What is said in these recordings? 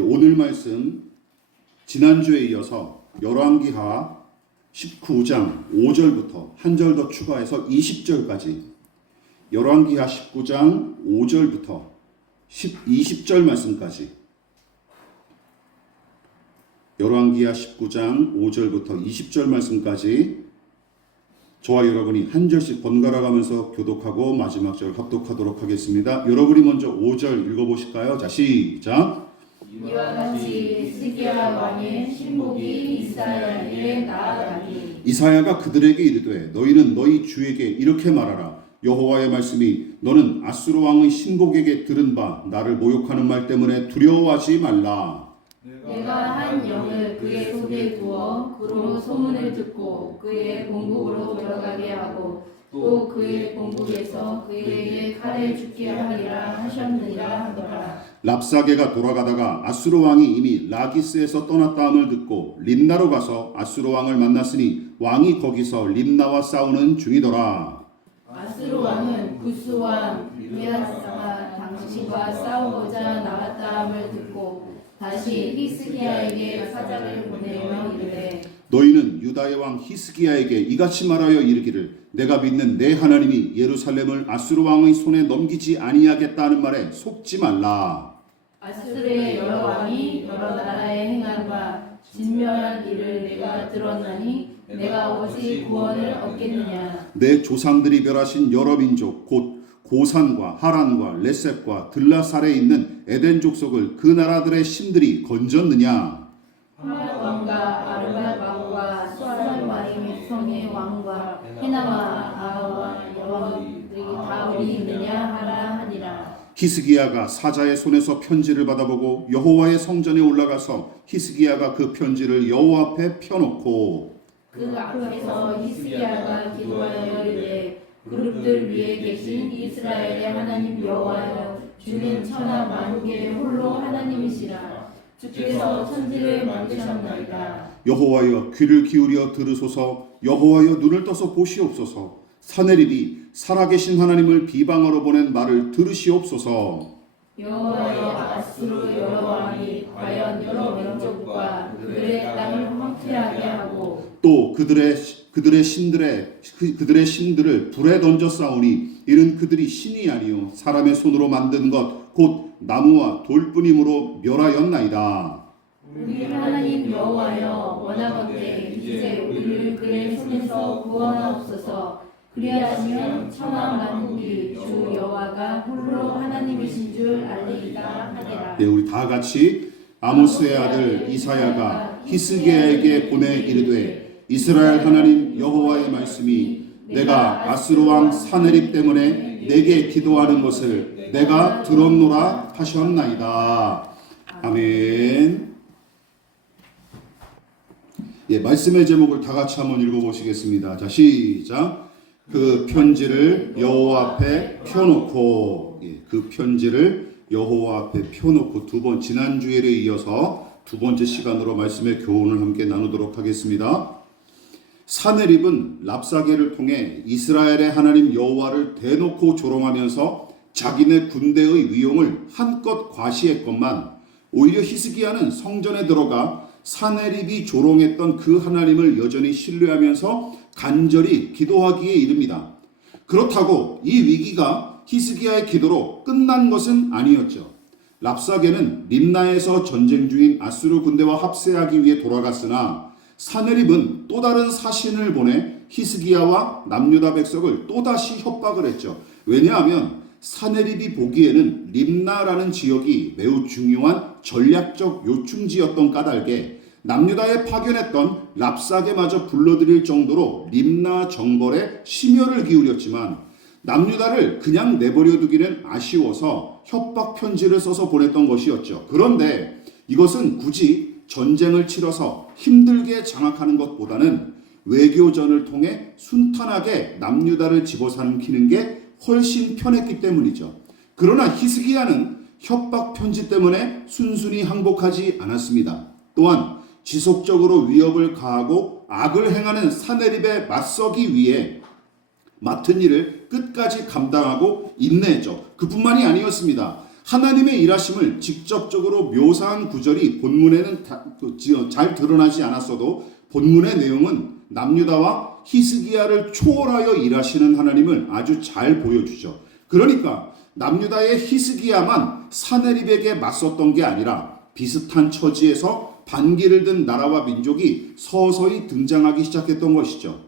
오늘 말씀 지난주에 이어서 열왕기하 19장 5절부터 한 절 더 추가해서 20절까지 열왕기하 19장 5절부터 20절 말씀까지 열왕기하 19장 5절부터 20절 말씀까지 저와 여러분이 한 절씩 번갈아 가면서 교독하고 마지막 절 합독하도록 하겠습니다. 여러분이 먼저 5절 읽어보실까요? 자, 시작. 이와 같이 히스기야 왕의 신복이 이스라엘에 나아가니 이사야가 그들에게 이르되 너희는 너희 주에게 이렇게 말하라. 여호와의 말씀이 너는 아수르 왕의 신복에게 들은 바 나를 모욕하는 말 때문에 두려워하지 말라. 내가 한 영을 그의 속에 두어 그로 소문을 듣고 그의 본국으로 들어가게 하고 또 그의 본국에서 그에게 칼에 죽게 하리라 하셨느니라 하더라. 랍사게가 돌아가다가 아수르 왕이 이미 라기스에서 떠났다함을 듣고 림나로 가서 아수르 왕을 만났으니 왕이 거기서 림나와 싸우는 중이더라. 아수르 왕은 구스 왕 미드야사가 당신과 싸우고자 나갔다함을 듣고 다시 히스기야에게 사자를 보내며 이르되 너희는 유다의 왕 히스기야에게 이같이 말하여 이르기를 내가 믿는 내 하나님이 예루살렘을 아수르 왕의 손에 넘기지 아니하겠다는 말에 속지 말라. 아수르의 여러 왕이 여러 나라에 행한 바 진멸한 일을 내가 들었나니 내가 오직 구원을 얻겠느냐. 내 조상들이 멸하신 여러 민족 곧 고산과 하란과 레셋과 들라살에 있는 에덴 족속을 그 나라들의 신들이 건졌느냐. 하맛 왕과 아르밧 왕과 수알 왕의 성의 왕과 헤나와 아하와 여왕들이 다 어디 있느냐 하라 하니라. 히스기야가 사자의 손에서 편지를 받아보고 여호와의 성전에 올라가서 히스기야가 그 편지를 여호와 앞에 펴놓고 그 앞에서 히스기야가 기도하여 이르되 그룹들 위에 계신 이스라엘의 하나님 여호와여 주는 천하 만국의 홀로 하나님이시라. 주께서 천지를 만드셨나이다. 여호와여 귀를 기울여 들으소서. 여호와여 눈을 떠서 보시옵소서. 사내립이 살아계신 하나님을 비방하러 보낸 말을 들으시옵소서. 여호와여 아수르 여러 왕이 과연 여러 민족과 그들의 땅을 황폐하게 하고 또 그들의 신들을 불에 던져 싸우니 이는 그들이 신이 아니요 사람의 손으로 만든 것 곧 나무와 돌뿐이므로 멸하였나이다. 우리 하나님 여호와여 원하건대 이제 우리를 그의 손에서 구원하옵소서. 그리하시면 천하 만국이 주 여호와가 홀로 하나님이신 줄 알리이다 하니라. 네, 우리 다 같이 아모스의 아들 이사야가 히스기야에게 보내 이르되 이스라엘 하나님 여호와의 말씀이 내가 아수르 왕 사네립 때문에 내게 기도하는 것을 내가 들었노라 하셨나이다. 아멘. 예, 말씀의 제목을 다 같이 한번 읽어보시겠습니다. 자, 시작. 그 편지를 여호와 앞에 펴놓고, 그 편지를 여호와 앞에 펴놓고 지난주에 이어서 두 번째 시간으로 말씀의 교훈을 함께 나누도록 하겠습니다. 사네립은 랍사게를 통해 이스라엘의 하나님 여호와를 대놓고 조롱하면서 자기네 군대의 위용을 한껏 과시했건만 오히려 히스기야는 성전에 들어가 사네립이 조롱했던 그 하나님을 여전히 신뢰하면서 간절히 기도하기에 이릅니다. 그렇다고 이 위기가 히스기야의 기도로 끝난 것은 아니었죠. 랍사게는 림나에서 전쟁 중인 아수르 군대와 합세하기 위해 돌아갔으나 사네립은 또 다른 사신을 보내 히스기야와 남유다 백성을 또다시 협박을 했죠. 왜냐하면 사네립이 보기에는 림나라는 지역이 매우 중요한 전략적 요충지였던 까닭에 남유다에 파견했던 랍사게마저 불러들일 정도로 림나 정벌에 심혈을 기울였지만 남유다를 그냥 내버려 두기는 아쉬워서 협박 편지를 써서 보냈던 것이었죠. 그런데 이것은 굳이 전쟁을 치러서 힘들게 장악하는 것보다는 외교전을 통해 순탄하게 남유다를 집어삼키는 게 훨씬 편했기 때문이죠. 그러나 히스기야는 협박 편지 때문에 순순히 항복하지 않았습니다. 또한 지속적으로 위협을 가하고 악을 행하는 사네립에 맞서기 위해 맡은 일을 끝까지 감당하고 인내했죠. 그뿐만이 아니었습니다. 하나님의 일하심을 직접적으로 묘사한 구절이 본문에는 잘 드러나지 않았어도 본문의 내용은 남유다와 히스기야를 초월하여 일하시는 하나님을 아주 잘 보여주죠. 그러니까 남유다의 히스기야만 사네립에게 맞섰던 게 아니라 비슷한 처지에서 반기를 든 나라와 민족이 서서히 등장하기 시작했던 것이죠.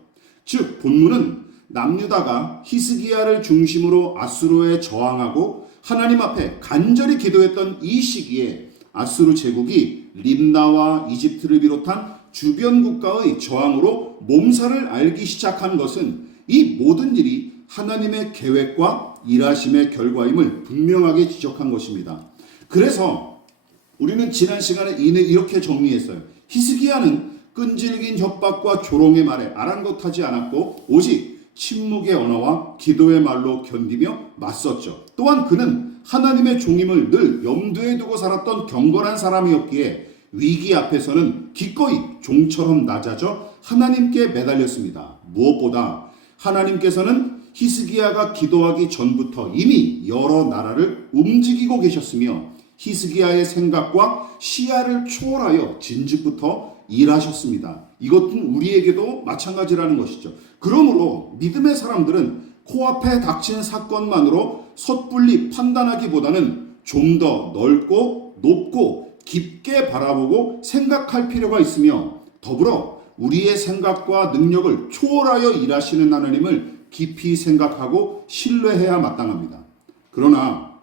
즉 본문은 남유다가 히스기야를 중심으로 아수르에 저항하고 하나님 앞에 간절히 기도했던 이 시기에 아수르 제국이 림나와 이집트를 비롯한 주변 국가의 저항으로 몸살을 앓기 시작한 것은 이 모든 일이 하나님의 계획과 일하심의 결과임을 분명하게 지적한 것입니다. 그래서 우리는 지난 시간에 이렇게 정리했어요. 히스기야는 끈질긴 협박과 조롱의 말에 아랑곳하지 않았고 오직 침묵의 언어와 기도의 말로 견디며 맞섰죠. 또한 그는 하나님의 종임을 늘 염두에 두고 살았던 경건한 사람이었기에 위기 앞에서는 기꺼이 종처럼 낮아져 하나님께 매달렸습니다. 무엇보다 하나님께서는 히스기야가 기도하기 전부터 이미 여러 나라를 움직이고 계셨으며 히스기야의 생각과 시야를 초월하여 진즉부터 일하셨습니다. 이것은 우리에게도 마찬가지라는 것이죠. 그러므로 믿음의 사람들은 코앞에 닥친 사건만으로 섣불리 판단하기보다는 좀 더 넓고 높고 깊게 바라보고 생각할 필요가 있으며 더불어 우리의 생각과 능력을 초월하여 일하시는 하나님을 깊이 생각하고 신뢰해야 마땅합니다. 그러나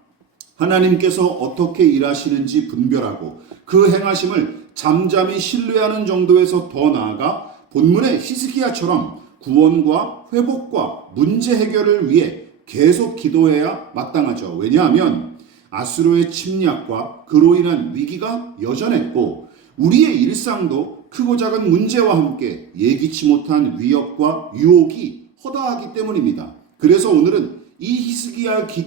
하나님께서 어떻게 일하시는지 분별하고 그 행하심을 잠잠히 신뢰하는 정도에서 더 나아가 본문의 히스기야처럼 구원과 회복과 문제 해결을 위해 계속 기도해야 마땅하죠. 왜냐하면 아수르의 침략과 그로 인한 위기가 여전했고 우리의 일상도 크고 작은 문제와 함께 예기치 못한 위협과 유혹이 허다하기 때문입니다. 그래서 오늘은 이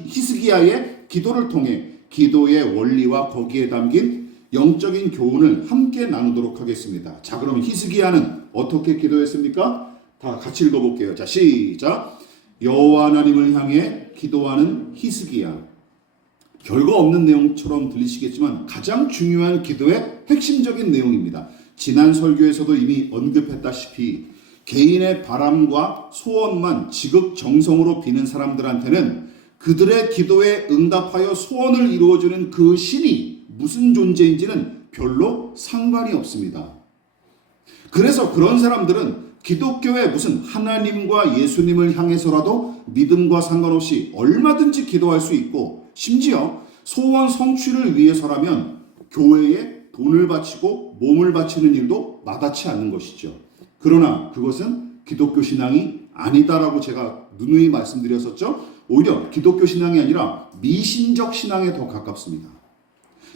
히스기야의 기도를 통해 기도의 원리와 거기에 담긴 영적인 교훈을 함께 나누도록 하겠습니다. 자, 그럼 히스기야는 어떻게 기도했습니까? 다 같이 읽어볼게요. 자, 시작. 여호와 하나님을 향해 기도하는 히스기야. 별거 없는 내용처럼 들리시겠지만 가장 중요한 기도의 핵심적인 내용입니다. 지난 설교에서도 이미 언급했다시피 개인의 바람과 소원만 지극정성으로 비는 사람들한테는 그들의 기도에 응답하여 소원을 이루어주는 그 신이 무슨 존재인지는 별로 상관이 없습니다. 그래서 그런 사람들은 기독교의 무슨 하나님과 예수님을 향해서라도 믿음과 상관없이 얼마든지 기도할 수 있고 심지어 소원 성취를 위해서라면 교회에 돈을 바치고 몸을 바치는 일도 마다치 않는 것이죠. 그러나 그것은 기독교 신앙이 아니다라고 제가 누누이 말씀드렸었죠. 오히려 기독교 신앙이 아니라 미신적 신앙에 더 가깝습니다.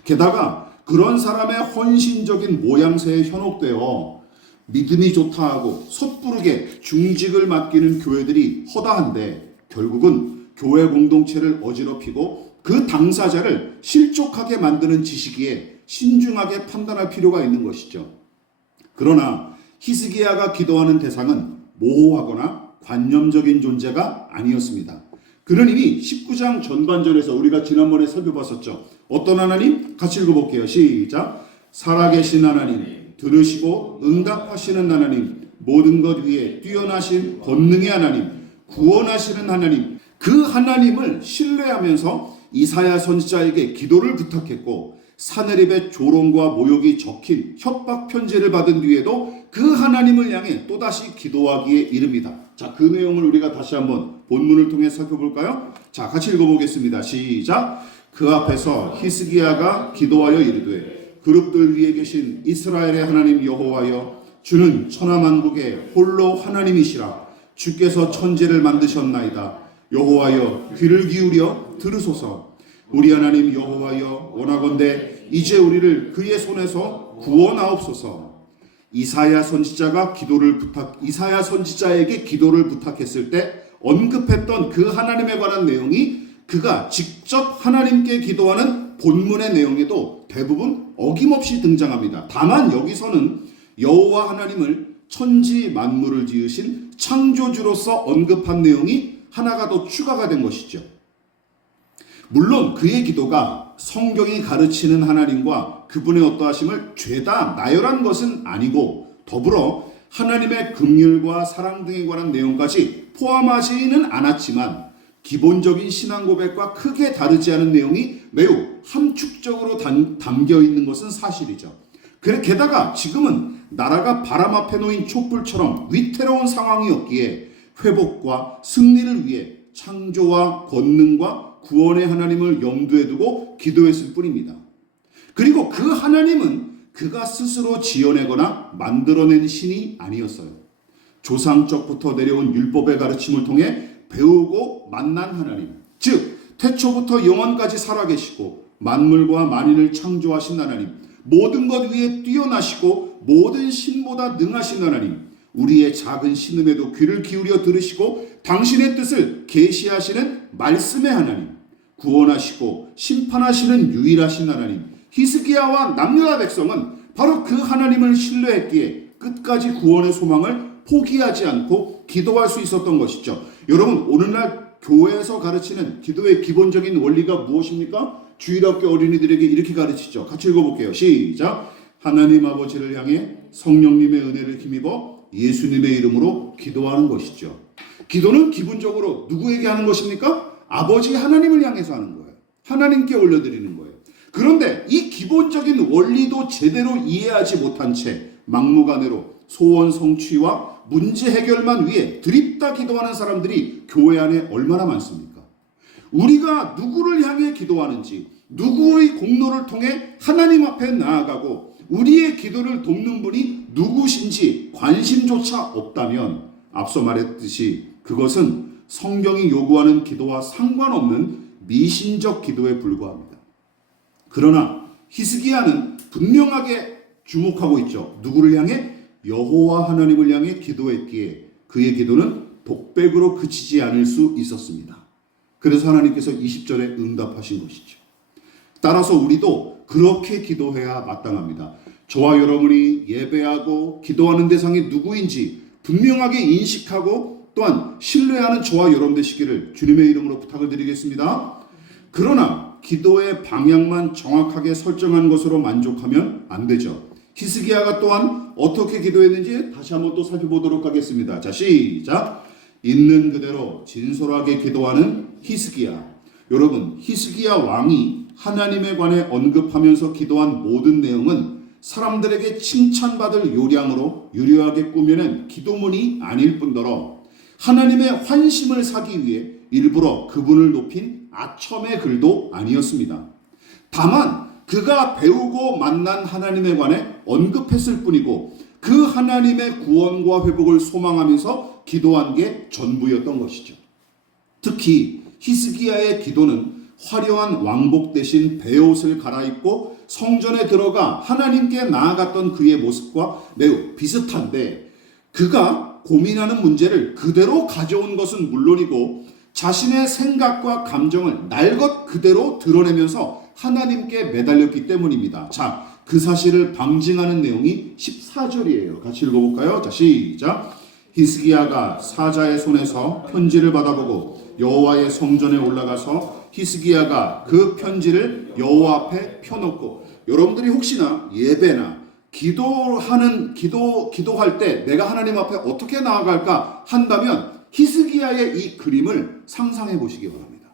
게다가 그런 사람의 헌신적인 모양새에 현혹되어 믿음이 좋다 하고 섣부르게 중직을 맡기는 교회들이 허다한데 결국은 교회 공동체를 어지럽히고 그 당사자를 실족하게 만드는 지식이에 신중하게 판단할 필요가 있는 것이죠. 그러나 히스기야가 기도하는 대상은 모호하거나 관념적인 존재가 아니었습니다. 그는 이미 19장 전반전에서 우리가 지난번에 살펴봤었죠. 어떤 하나님? 같이 읽어볼게요. 시작. 살아계신 하나님, 들으시고 응답하시는 하나님, 모든 것 위에 뛰어나신 권능의 하나님, 구원하시는 하나님, 그 하나님을 신뢰하면서 이사야 선지자에게 기도를 부탁했고 사네립의 조롱과 모욕이 적힌 협박 편지를 받은 뒤에도 그 하나님을 향해 또다시 기도하기에 이릅니다. 자, 그 내용을 우리가 다시 한번 본문을 통해 살펴볼까요? 자, 같이 읽어보겠습니다. 시작. 그 앞에서 히스기야가 기도하여 이르되 그룹들 위에 계신 이스라엘의 하나님 여호와여, 주는 천하만국의 홀로 하나님이시라. 주께서 천지를 만드셨나이다. 여호와여, 귀를 기울여 들으소서. 우리 하나님 여호와여, 원하건대 이제 우리를 그의 손에서 구원하옵소서. 이사야 선지자에게 기도를 부탁했을 때 언급했던 그 하나님에 관한 내용이 그가 직접 하나님께 기도하는 본문의 내용에도 대부분 어김없이 등장합니다. 다만 여기서는 여호와 하나님을 천지 만물을 지으신 창조주로서 언급한 내용이 하나가 더 추가가 된 것이죠. 물론 그의 기도가 성경이 가르치는 하나님과 그분의 어떠하심을 죄다 나열한 것은 아니고 더불어 하나님의 긍휼과 사랑 등에 관한 내용까지 포함하지는 않았지만 기본적인 신앙 고백과 크게 다르지 않은 내용이 매우 함축적으로 담겨 있는 것은 사실이죠. 게다가 지금은 나라가 바람 앞에 놓인 촛불처럼 위태로운 상황이었기에 회복과 승리를 위해 창조와 권능과 구원의 하나님을 염두에 두고 기도했을 뿐입니다. 그리고 그 하나님은 그가 스스로 지어내거나 만들어낸 신이 아니었어요. 조상적부터 내려온 율법의 가르침을 통해 배우고 만난 하나님, 즉 태초부터 영원까지 살아계시고 만물과 만인을 창조하신 하나님, 모든 것 위에 뛰어나시고 모든 신보다 능하신 하나님, 우리의 작은 신음에도 귀를 기울여 들으시고 당신의 뜻을 계시하시는 말씀의 하나님, 구원하시고 심판하시는 유일하신 하나님, 히스기야와 남유다 백성은 바로 그 하나님을 신뢰했기에 끝까지 구원의 소망을 포기하지 않고 기도할 수 있었던 것이죠. 여러분, 오늘날 교회에서 가르치는 기도의 기본적인 원리가 무엇입니까? 주일학교 어린이들에게 이렇게 가르치죠. 같이 읽어볼게요. 시작. 하나님 아버지를 향해 성령님의 은혜를 힘입어 예수님의 이름으로 기도하는 것이죠. 기도는 기본적으로 누구에게 하는 것입니까? 아버지 하나님을 향해서 하는 거예요. 하나님께 올려드리는 거예요. 그런데 이 기본적인 원리도 제대로 이해하지 못한 채 막무가내로 소원 성취와 문제 해결만 위해 드립다 기도하는 사람들이 교회 안에 얼마나 많습니까? 우리가 누구를 향해 기도하는지, 누구의 공로를 통해 하나님 앞에 나아가고 우리의 기도를 돕는 분이 누구신지 관심조차 없다면 앞서 말했듯이 그것은 성경이 요구하는 기도와 상관없는 미신적 기도에 불과합니다. 그러나 히스기야는 분명하게 주목하고 있죠. 누구를 향해? 여호와 하나님을 향해 기도했기에 그의 기도는 독백으로 그치지 않을 수 있었습니다. 그래서 하나님께서 20절에 응답하신 것이죠. 따라서 우리도 그렇게 기도해야 마땅합니다. 저와 여러분이 예배하고 기도하는 대상이 누구인지 분명하게 인식하고 또한 신뢰하는 저와 여러분 되시기를 주님의 이름으로 부탁을 드리겠습니다. 그러나 기도의 방향만 정확하게 설정한 것으로 만족하면 안 되죠. 히스기야가 또한 어떻게 기도했는지 다시 한번 또 살펴보도록 하겠습니다. 자, 시작. 있는 그대로 진솔하게 기도하는 히스기야. 여러분, 히스기야 왕이 하나님에 관해 언급하면서 기도한 모든 내용은 사람들에게 칭찬받을 요량으로 유려하게 꾸며낸 기도문이 아닐 뿐더러 하나님의 환심을 사기 위해 일부러 그분을 높인 아첨의 글도 아니었습니다. 다만 그가 배우고 만난 하나님에 관해 언급했을 뿐이고 그 하나님의 구원과 회복을 소망하면서 기도한 게 전부였던 것이죠. 특히 히스기야의 기도는 화려한 왕복 대신 베옷을 갈아입고 성전에 들어가 하나님께 나아갔던 그의 모습과 매우 비슷한데 그가 고민하는 문제를 그대로 가져온 것은 물론이고 자신의 생각과 감정을 날것 그대로 드러내면서 하나님께 매달렸기 때문입니다. 자, 그 사실을 방증하는 내용이 14절이에요. 같이 읽어볼까요? 자, 시작. 히스기야가 사자의 손에서 편지를 받아보고 여호와의 성전에 올라가서 히스기야가 그 편지를 여호와 앞에 펴놓고, 여러분들이 혹시나 예배나 기도할 때 내가 하나님 앞에 어떻게 나아갈까 한다면 히스기야의 이 그림을 상상해 보시기 바랍니다.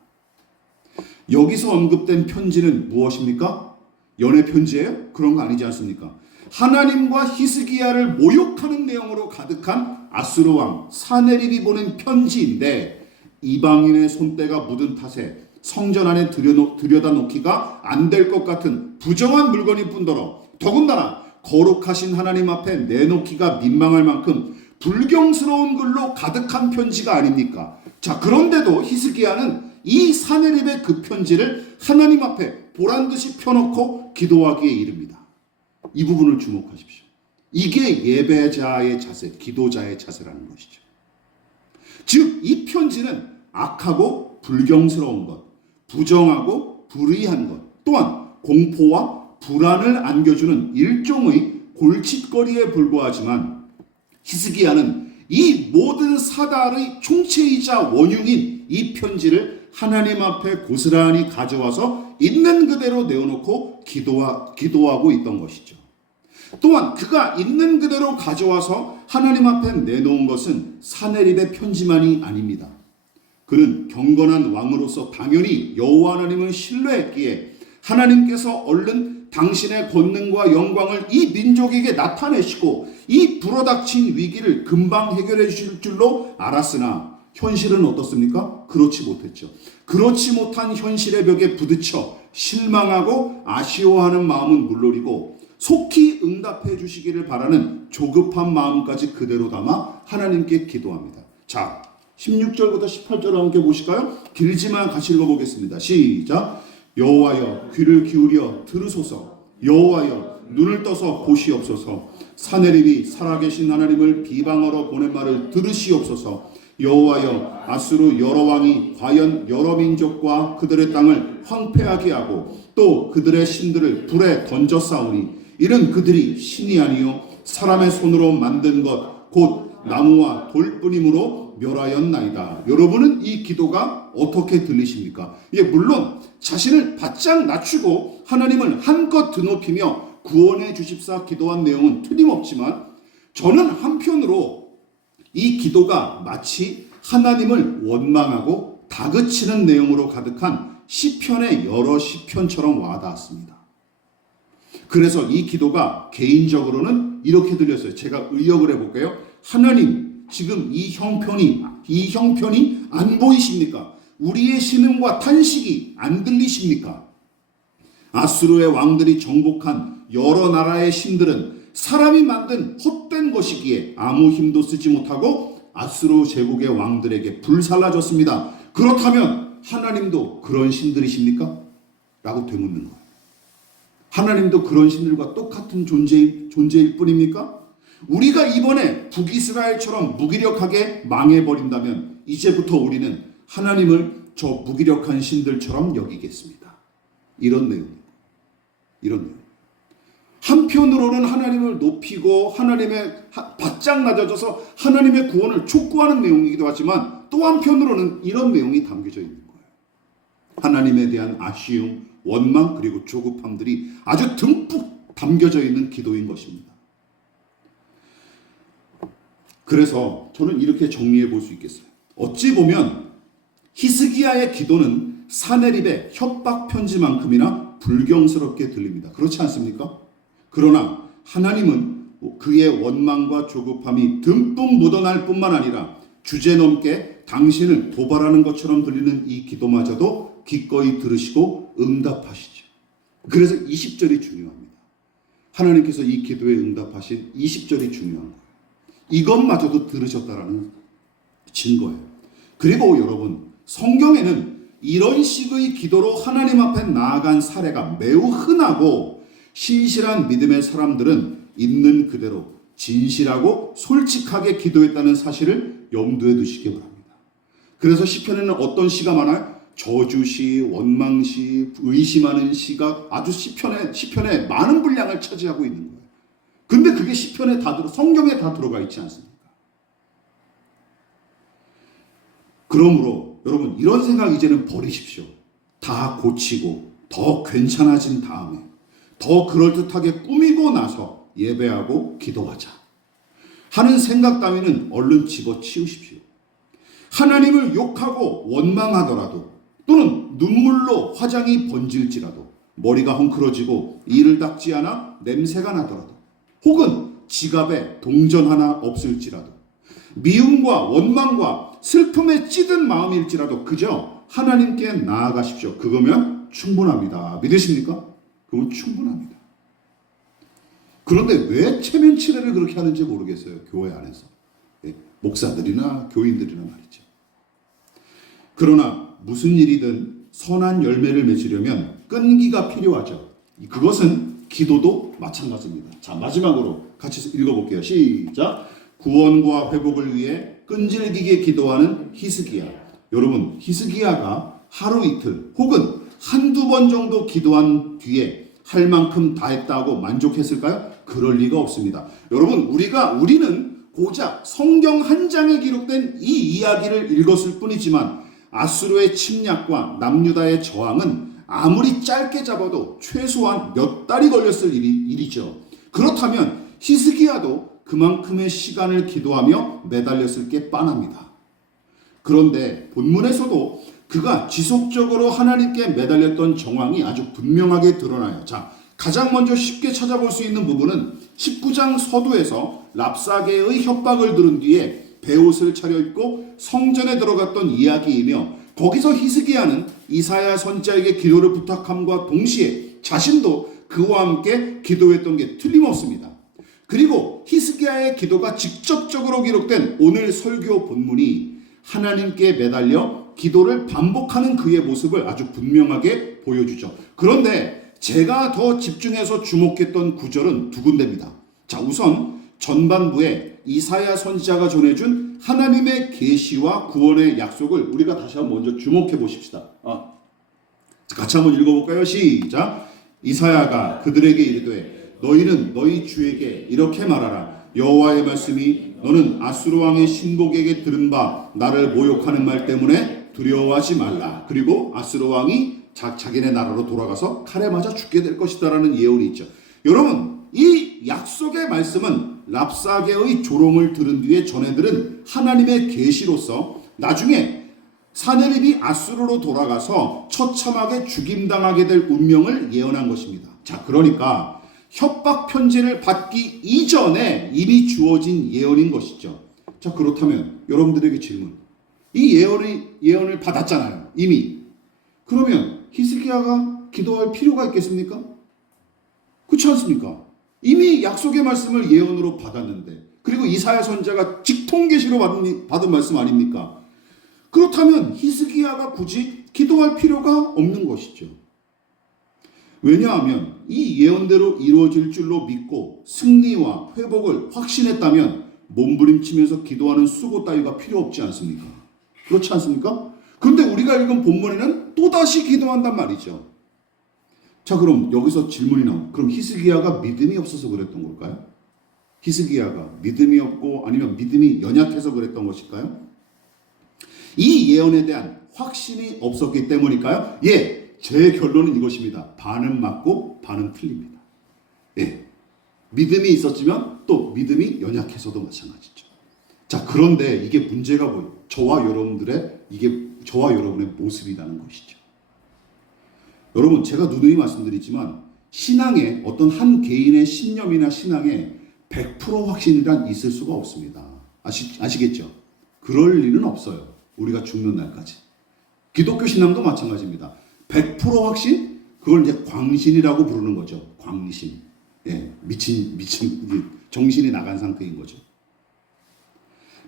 여기서 언급된 편지는 무엇입니까? 연애 편지예요? 그런 거 아니지 않습니까? 하나님과 히스기야를 모욕하는 내용으로 가득한 아수르 왕 사네립이 보낸 편지인데 이방인의 손때가 묻은 탓에 성전 안에 들여다 놓기가 안 될 것 같은 부정한 물건일 뿐더러 더군다나 거룩하신 하나님 앞에 내놓기가 민망할 만큼 불경스러운 글로 가득한 편지가 아닙니까? 자, 그런데도 히스기야는 이 사네립의 그 편지를 하나님 앞에 보란듯이 펴놓고 기도하기에 이릅니다. 이 부분을 주목하십시오. 이게 예배자의 자세, 기도자의 자세라는 것이죠. 즉, 이 편지는 악하고 불경스러운 것, 부정하고 불의한 것, 또한 공포와 불안을 안겨주는 일종의 골칫거리에 불과하지만 히스기야는 이 모든 사달의 총체이자 원흉인 이 편지를 하나님 앞에 고스란히 가져와서 있는 그대로 내어놓고 기도하고 있던 것이죠. 또한 그가 있는 그대로 가져와서 하나님 앞에 내놓은 것은 사내립의 편지만이 아닙니다. 그는 경건한 왕으로서 당연히 여호와 하나님을 신뢰했기에 하나님께서 얼른 당신의 권능과 영광을 이 민족에게 나타내시고 이 불어닥친 위기를 금방 해결해 주실 줄로 알았으나 현실은 어떻습니까? 그렇지 못했죠. 그렇지 못한 현실의 벽에 부딪혀 실망하고 아쉬워하는 마음은 물론이고 속히 응답해 주시기를 바라는 조급한 마음까지 그대로 담아 하나님께 기도합니다. 자, 16절부터 18절을 함께 보실까요? 길지만 같이 읽어보겠습니다. 시작. 여호와여 귀를 기울여 들으소서. 여호와여 눈을 떠서 보시옵소서. 사내립이 살아계신 하나님을 비방하러 보낸 말을 들으시옵소서. 여호와여 아수르 여러 왕이 과연 여러 민족과 그들의 땅을 황폐하게 하고 또 그들의 신들을 불에 던져 싸우니 이는 그들이 신이 아니요 사람의 손으로 만든 것 곧 나무와 돌뿐이므로 멸하였나이다. 여러분은 이 기도가 어떻게 들리십니까? 예, 물론 자신을 바짝 낮추고 하나님을 한껏 드높이며 구원해 주십사 기도한 내용은 틀림없지만 저는 한편으로 이 기도가 마치 하나님을 원망하고 다그치는 내용으로 가득한 시편의 여러 시편처럼 와닿았습니다. 그래서 이 기도가 개인적으로는 이렇게 들렸어요. 제가 의역을 해볼게요. 하나님, 지금 이 형편이 안 보이십니까? 우리의 신음과 탄식이 안 들리십니까? 아수르의 왕들이 정복한 여러 나라의 신들은 사람이 만든 헛된 것이기에 아무 힘도 쓰지 못하고 아수르 제국의 왕들에게 불살라졌습니다. 그렇다면 하나님도 그런 신들이십니까? 라고 되묻는 거예요. 하나님도 그런 신들과 똑같은 존재일 뿐입니까? 우리가 이번에 북이스라엘처럼 무기력하게 망해버린다면 이제부터 우리는 하나님을 저 무기력한 신들처럼 여기겠습니다. 이런 내용입니다. 이런 내용. 한편으로는 하나님을 높이고 하나님의 바짝 낮아져서 하나님의 구원을 촉구하는 내용이기도 하지만 또 한편으로는 이런 내용이 담겨져 있는 거예요. 하나님에 대한 아쉬움, 원망 그리고 조급함들이 아주 듬뿍 담겨져 있는 기도인 것입니다. 그래서 저는 이렇게 정리해 볼 수 있겠어요. 어찌 보면 히스기야의 기도는 사내립의 협박 편지만큼이나 불경스럽게 들립니다. 그렇지 않습니까? 그러나 하나님은 그의 원망과 조급함이 듬뿍 묻어날 뿐만 아니라 주제넘게 당신을 도발하는 것처럼 들리는 이 기도마저도 기꺼이 들으시고 응답하시죠. 그래서 20절이 중요합니다. 하나님께서 이 기도에 응답하신 20절이 중요한 거예요. 이것마저도 들으셨다라는 증거예요. 그리고 여러분, 성경에는 이런 식의 기도로 하나님 앞에 나아간 사례가 매우 흔하고 신실한 믿음의 사람들은 있는 그대로 진실하고 솔직하게 기도했다는 사실을 염두에 두시기 바랍니다. 그래서 시편에는 어떤 시가 많아요? 저주시, 원망시, 의심하는 시가 아주 시편에 많은 분량을 차지하고 있는 거예요. 근데 그게 시편에 성경에 다 들어가 있지 않습니까? 그러므로 여러분 이런 생각 이제는 버리십시오. 다 고치고 더 괜찮아진 다음에 더 그럴듯하게 꾸미고 나서 예배하고 기도하자 하는 생각 따위는 얼른 집어치우십시오. 하나님을 욕하고 원망하더라도 또는 눈물로 화장이 번질지라도 머리가 헝클어지고 이를 닦지 않아 냄새가 나더라도 혹은 지갑에 동전 하나 없을지라도 미움과 원망과 슬픔에 찌든 마음일지라도 그저 하나님께 나아가십시오. 그거면 충분합니다. 믿으십니까? 그건 충분합니다. 그런데 왜 체면치레를 그렇게 하는지 모르겠어요. 교회 안에서. 목사들이나 교인들이나 말이죠. 그러나 무슨 일이든 선한 열매를 맺으려면 끈기가 필요하죠. 그것은 기도도 마찬가지입니다. 자, 마지막으로 같이 읽어볼게요. 시작. 구원과 회복을 위해 끈질기게 기도하는 히스기야. 여러분, 히스기야가 하루 이틀 혹은 한두 번 정도 기도한 뒤에 할 만큼 다 했다고 만족했을까요? 그럴 리가 없습니다. 여러분, 우리는 고작 성경 한 장에 기록된 이 이야기를 읽었을 뿐이지만 아수르의 침략과 남유다의 저항은 아무리 짧게 잡아도 최소한 몇 달이 걸렸을 일이죠. 그렇다면 히스기야도 그만큼의 시간을 기도하며 매달렸을 게 뻔합니다. 그런데 본문에서도 그가 지속적으로 하나님께 매달렸던 정황이 아주 분명하게 드러나요. 자, 가장 먼저 쉽게 찾아볼 수 있는 부분은 19장 서두에서 랍사게의 협박을 들은 뒤에 베옷을 차려입고 성전에 들어갔던 이야기이며, 거기서 히스기야는 이사야 선지자에게 기도를 부탁함과 동시에 자신도 그와 함께 기도했던 게 틀림없습니다. 그리고 히스기야의 기도가 직접적으로 기록된 오늘 설교 본문이 하나님께 매달려 기도를 반복하는 그의 모습을 아주 분명하게 보여주죠. 그런데 제가 더 집중해서 주목했던 구절은 두 군데입니다. 자, 우선 전반부에 이사야 선지자가 전해준 하나님의 계시와 구원의 약속을 우리가 다시 한번 먼저 주목해 보십시다. 같이 한번 읽어볼까요? 시작. 이사야가 그들에게 이르되 너희는 너희 주에게 이렇게 말하라. 여호와의 말씀이 너는 아수르 왕의 신복에게 들은 바 나를 모욕하는 말 때문에 두려워하지 말라. 그리고 아수르 왕이 자기네 나라로 돌아가서 칼에 맞아 죽게 될 것이다라는 예언이 있죠. 여러분, 이 약속의 말씀은 랍사게의 조롱을 들은 뒤에 전해들은 하나님의 계시로서 나중에 사네립이 아수르로 돌아가서 처참하게 죽임당하게 될 운명을 예언한 것입니다. 자, 그러니까 협박 편지를 받기 이전에 이미 주어진 예언인 것이죠. 자, 그렇다면 여러분들에게 질문. 이 예언을 받았잖아요. 이미. 그러면 히스기야가 기도할 필요가 있겠습니까? 그렇지 않습니까? 이미 약속의 말씀을 예언으로 받았는데, 그리고 이사야 선지자가 직통계시로 받은 말씀 아닙니까? 그렇다면 히스기야가 굳이 기도할 필요가 없는 것이죠. 왜냐하면 이 예언대로 이루어질 줄로 믿고 승리와 회복을 확신했다면 몸부림치면서 기도하는 수고 따위가 필요 없지 않습니까? 그렇지 않습니까? 그런데 우리가 읽은 본문에는 또다시 기도한단 말이죠. 자, 그럼 여기서 질문이 나옵니다. 그럼 히스기야가 믿음이 없어서 그랬던 걸까요? 히스기야가 믿음이 없고 아니면 믿음이 연약해서 그랬던 것일까요? 이 예언에 대한 확신이 없었기 때문일까요? 예, 제 결론은 이것입니다. 반은 맞고 반은 틀립니다. 예, 믿음이 있었지만 또 믿음이 연약해서도 마찬가지죠. 자, 그런데 이게 문제가 뭐예요? 저와 여러분의 모습이라는 것이죠. 여러분, 제가 누누이 말씀드리지만 신앙에 어떤 한 개인의 신념이나 신앙에 100% 확신이란 있을 수가 없습니다. 아시겠죠? 그럴 일은 없어요. 우리가 죽는 날까지. 기독교 신앙도 마찬가지입니다. 100% 확신? 그걸 이제 광신이라고 부르는 거죠. 광신. 예, 미친 정신이 나간 상태인 거죠.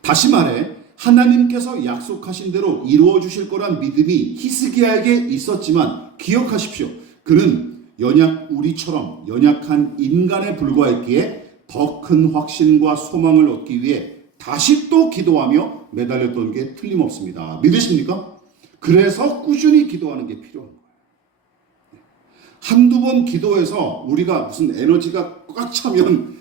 다시 말해 하나님께서 약속하신 대로 이루어 주실 거란 믿음이 히스기야에게 있었지만 기억하십시오. 그는 우리처럼 연약한 인간에 불과했기에 더 큰 확신과 소망을 얻기 위해 다시 또 기도하며 매달렸던 게 틀림없습니다. 믿으십니까? 그래서 꾸준히 기도하는 게 필요한 거예요. 한두 번 기도해서 우리가 무슨 에너지가 꽉 차면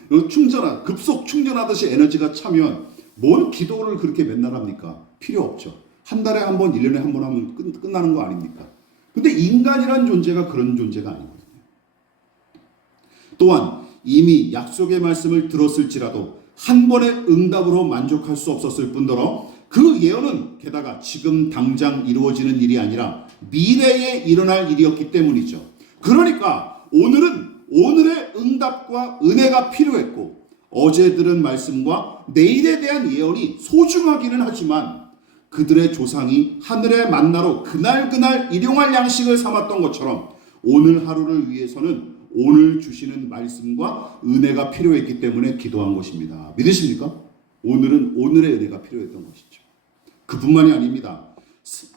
급속 충전하듯이 에너지가 차면 뭔 기도를 그렇게 맨날 합니까? 필요 없죠. 한 달에 한 번, 1년에 한 번 하면 끝나는 거 아닙니까? 근데 인간이란 존재가 그런 존재가 아니거든요. 또한 이미 약속의 말씀을 들었을지라도 한 번의 응답으로 만족할 수 없었을 뿐더러 그 예언은 게다가 지금 당장 이루어지는 일이 아니라 미래에 일어날 일이었기 때문이죠. 그러니까 오늘은 오늘의 응답과 은혜가 필요했고 어제 들은 말씀과 내일에 대한 예언이 소중하기는 하지만 그들의 조상이 하늘의 만나로 그날 일용할 양식을 삼았던 것처럼 오늘 하루를 위해서는 오늘 주시는 말씀과 은혜가 필요했기 때문에 기도한 것입니다. 믿으십니까? 오늘은 오늘의 은혜가 필요했던 것이죠. 그뿐만이 아닙니다.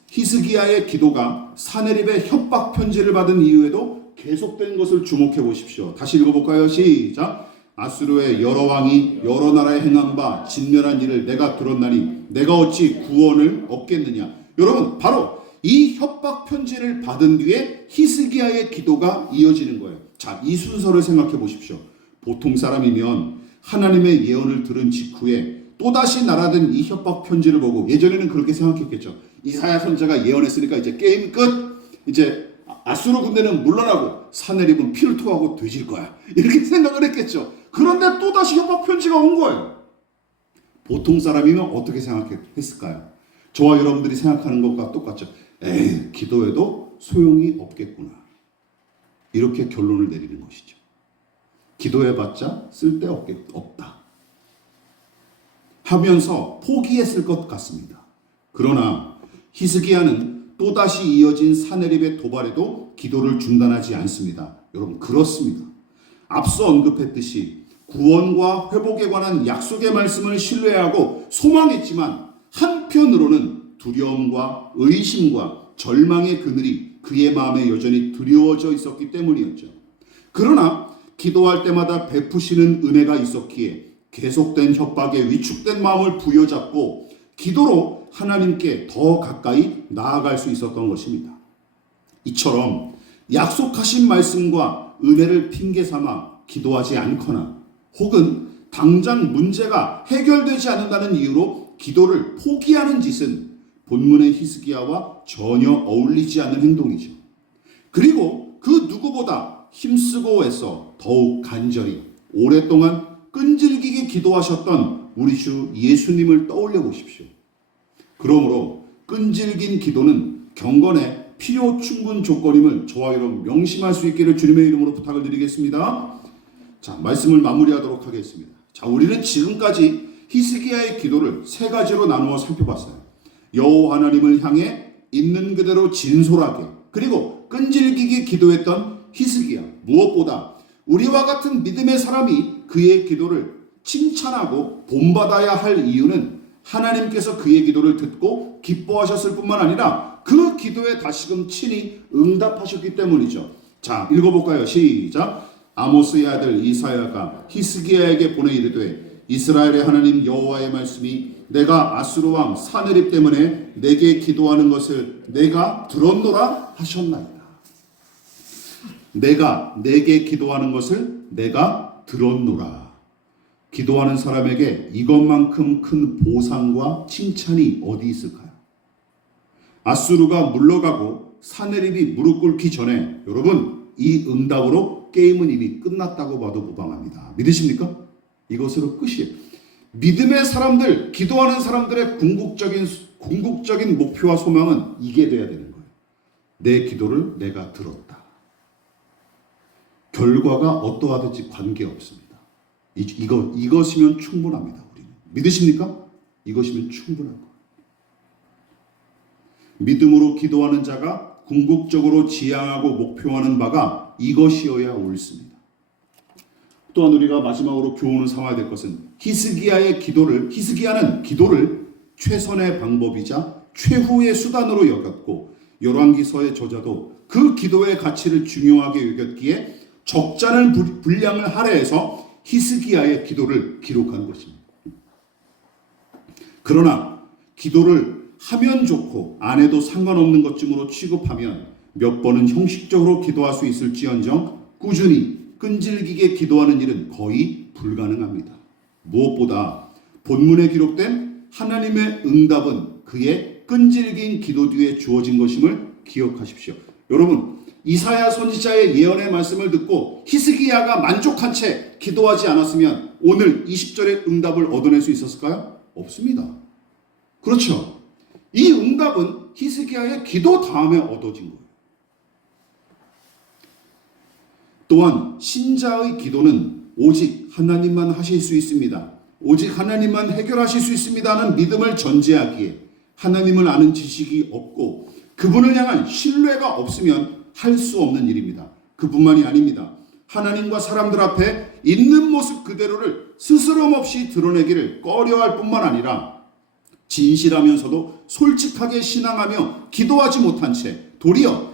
히스기야의 기도가 사네립의 협박 편지를 받은 이후에도 계속된 것을 주목해 보십시오. 다시 읽어볼까요? 시작. 아수르의 여러 왕이 여러 나라에 행한 바 진멸한 일을 내가 들었나니 내가 어찌 구원을 얻겠느냐. 여러분, 바로 이 협박 편지를 받은 뒤에 히스기야의 기도가 이어지는 거예요. 자, 이 순서를 생각해 보십시오. 보통 사람이면 하나님의 예언을 들은 직후에 또다시 날아든 이 협박 편지를 보고 예전에는 그렇게 생각했겠죠. 이사야 선지자가 예언했으니까 이제 게임 끝. 이제 아수르 군대는 물러나고 사내립은 피를 토하고 되질 거야. 이렇게 생각을 했겠죠. 그런데 또다시 협박 편지가 온 거예요. 보통 사람이면 어떻게 생각했을까요? 저와 여러분들이 생각하는 것과 똑같죠. 에이, 기도해도 소용이 없겠구나. 이렇게 결론을 내리는 것이죠. 기도해봤자 쓸데없다. 하면서 포기했을 것 같습니다. 그러나 히스기야는 또다시 이어진 사내립의 도발에도 기도를 중단하지 않습니다. 여러분, 그렇습니다. 앞서 언급했듯이 구원과 회복에 관한 약속의 말씀을 신뢰하고 소망했지만 한편으로는 두려움과 의심과 절망의 그늘이 그의 마음에 여전히 드리워져 있었기 때문이었죠. 그러나 기도할 때마다 베푸시는 은혜가 있었기에 계속된 협박에 위축된 마음을 부여잡고 기도로 하나님께 더 가까이 나아갈 수 있었던 것입니다. 이처럼 약속하신 말씀과 은혜를 핑계 삼아 기도하지 않거나 혹은 당장 문제가 해결되지 않는다는 이유로 기도를 포기하는 짓은 본문의 히스기야와 전혀 어울리지 않는 행동이죠. 그리고 그 누구보다 힘쓰고 애써 더욱 간절히 오랫동안 끈질기게 기도하셨던 우리 주 예수님을 떠올려 보십시오. 그러므로 끈질긴 기도는 경건의 필요 충분 조건임을 저와 여러분 명심할 수 있기를 주님의 이름으로 부탁을 드리겠습니다. 자, 말씀을 마무리하도록 하겠습니다. 자, 우리는 지금까지 히스기야의 기도를 세 가지로 나누어 살펴봤어요. 여호와 하나님을 향해 있는 그대로 진솔하게 그리고 끈질기게 기도했던 히스기야. 무엇보다 우리와 같은 믿음의 사람이 그의 기도를 칭찬하고 본받아야 할 이유는 하나님께서 그의 기도를 듣고 기뻐하셨을 뿐만 아니라 그 기도에 다시금 친히 응답하셨기 때문이죠. 자, 읽어볼까요? 시작. 아모스의 아들 이사야가 히스기야에게 보내 이르되 이스라엘의 하나님 여호와의 말씀이 내가 아수르 왕 사느립 때문에 내게 기도하는 것을 내가 들었노라 하셨나이다. 내가 내게 기도하는 것을 내가 들었노라. 기도하는 사람에게 이것만큼 큰 보상과 칭찬이 어디 있을까요? 아수르가 물러가고 사느립이 무릎 꿇기 전에 여러분 이 응답으로 게임은 이미 끝났다고 봐도 무방합니다. 믿으십니까? 이것으로 끝이에요. 믿음의 사람들, 기도하는 사람들의 궁극적인 목표와 소망은 이게 돼야 되는 거예요. 내 기도를 내가 들었다. 결과가 어떠하든지 관계없습니다. 이것이면 충분합니다. 우리는. 믿으십니까? 이것이면 충분한 거예요. 믿음으로 기도하는 자가 궁극적으로 지향하고 목표하는 바가 이것이어야 옳습니다. 또한 우리가 마지막으로 교훈을 삼아야 될 것은 히스기야는 기도를 최선의 방법이자 최후의 수단으로 여겼고 열왕기서의 저자도 그 기도의 가치를 중요하게 여겼기에 적잖은 분량을 할애해서 히스기야의 기도를 기록한 것입니다. 그러나 기도를 하면 좋고 안 해도 상관없는 것쯤으로 취급하면 몇 번은 형식적으로 기도할 수 있을지언정 꾸준히 끈질기게 기도하는 일은 거의 불가능합니다. 무엇보다 본문에 기록된 하나님의 응답은 그의 끈질긴 기도 뒤에 주어진 것임을 기억하십시오. 여러분, 이사야 선지자의 예언의 말씀을 듣고 히스기야가 만족한 채 기도하지 않았으면 오늘 20절의 응답을 얻어낼 수 있었을까요? 없습니다. 그렇죠. 이 응답은 히스기야의 기도 다음에 얻어진 거예요. 또한 신자의 기도는 오직 하나님만 하실 수 있습니다. 오직 하나님만 해결하실 수 있습니다는 믿음을 전제하기에 하나님을 아는 지식이 없고 그분을 향한 신뢰가 없으면 할 수 없는 일입니다. 그뿐만이 아닙니다. 하나님과 사람들 앞에 있는 모습 그대로를 스스럼 없이 드러내기를 꺼려할 뿐만 아니라 진실하면서도 솔직하게 신앙하며 기도하지 못한 채 도리어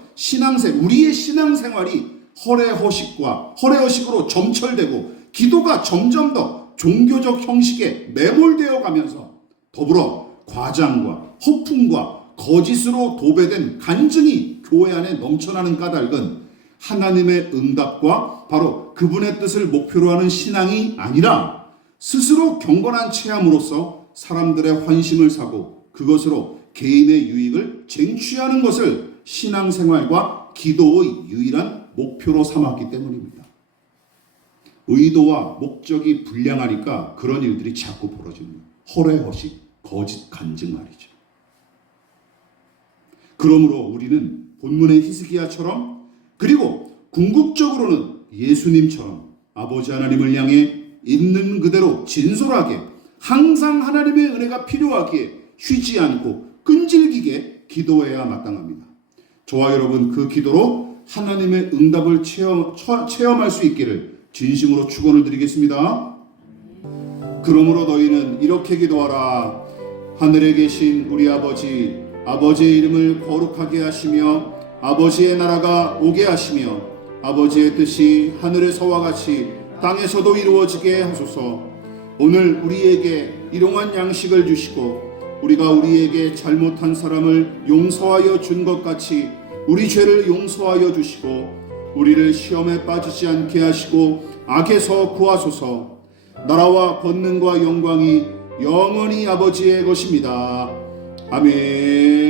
우리의 신앙생활이 허례허식으로 점철되고 기도가 점점 더 종교적 형식에 매몰되어 가면서 더불어 과장과 허풍과 거짓으로 도배된 간증이 교회 안에 넘쳐나는 까닭은 하나님의 응답과 바로 그분의 뜻을 목표로 하는 신앙이 아니라 스스로 경건한 체함으로써 사람들의 환심을 사고 그것으로 개인의 유익을 쟁취하는 것을 신앙생활과 기도의 유일한 목표로 삼았기 때문입니다. 의도와 목적이 불량하니까 그런 일들이 자꾸 벌어집니다. 허례허식, 거짓 간증 말이죠. 그러므로 우리는 본문의 히스기야처럼 그리고 궁극적으로는 예수님처럼 아버지 하나님을 향해 있는 그대로 진솔하게 항상 하나님의 은혜가 필요하기에 쉬지 않고 끈질기게 기도해야 마땅합니다. 저와 여러분 그 기도로 하나님의 응답을 체험할 수 있기를 진심으로 축원을 드리겠습니다. 그러므로 너희는 이렇게 기도하라. 하늘에 계신 우리 아버지, 아버지의 이름을 거룩하게 하시며 아버지의 나라가 오게 하시며 아버지의 뜻이 하늘에서와 같이 땅에서도 이루어지게 하소서. 오늘 우리에게 일용할 양식을 주시고 우리가 우리에게 잘못한 사람을 용서하여 준 것 같이 우리 죄를 용서하여 주시고 우리를 시험에 빠지지 않게 하시고 악에서 구하소서. 나라와 권능과 영광이 영원히 아버지의 것입니다. 아멘.